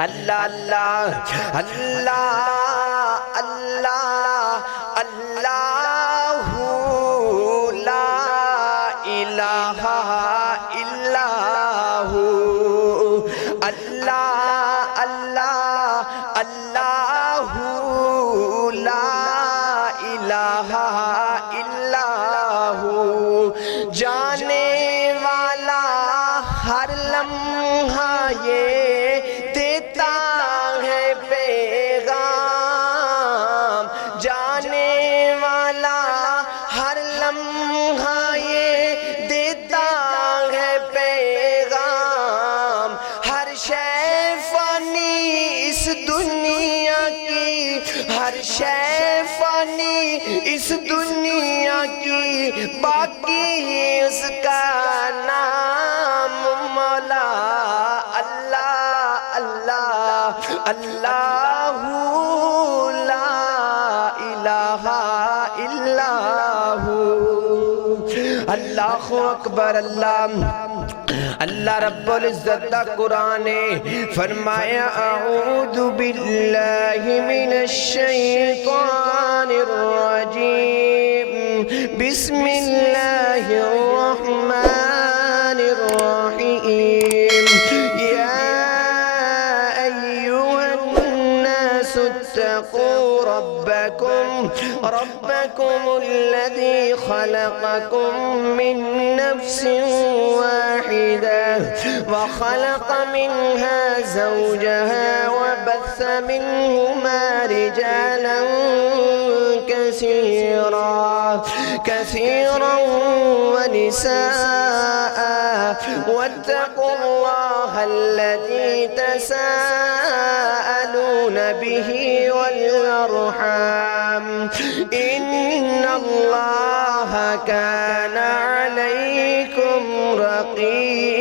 اللہ اللہ اللہ اللہ اللہ لا الہ الا ہو اللہ اللہ اللہ لا الہ الا ہو جانے والا ہر لمحہ یہ دیتا ہے پیغام جانے والا ہر لمحہ یہ دیتا ہے پیغام ہر شے فانی اس دنیا کی ہر شے فانی اس دنیا کی باقی اس کا نام مولا اللہ اللہ اللہ لا الہ الا ہو اللہ اکبر اللہ رب العزت کا قرآن نے فرمایا اعوذ باللہ من الشیطان الرجیم بسم اللہ الرحمن الرحیم یا ایہا الناس اتقوا ربکم الذی خلقکم من نفس واحدة وخلق منها زوجها وبث منهما رجالا كثيرا ونساء واتقوا الله الذي تساءلون به والأرحام إن الله كان عليكم رقيبا